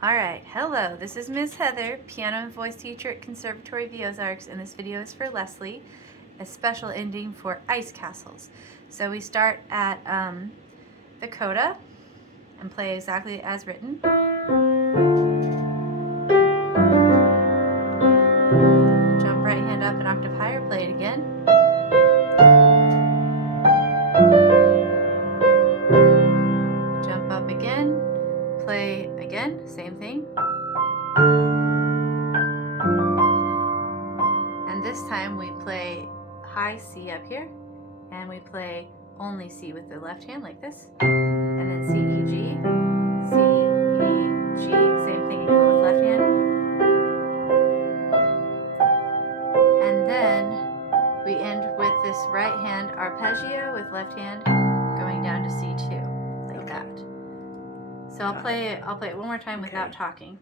Alright, hello, this is Miss Heather, piano and voice teacher at Conservatory of the Ozarks, and this video is for Leslie, a special ending for Ice Castles. So we start at the coda and play exactly as written. Jump right hand up an octave higher, play it again. Jump up again, play again, same thing. And this time we play high C up here, and we play only C with the left hand like this, and then C, E, G, C, E, G, same thing with left hand. And then we end with this right hand arpeggio with left hand going down to C2, like that. So I'll play it one more time without talking.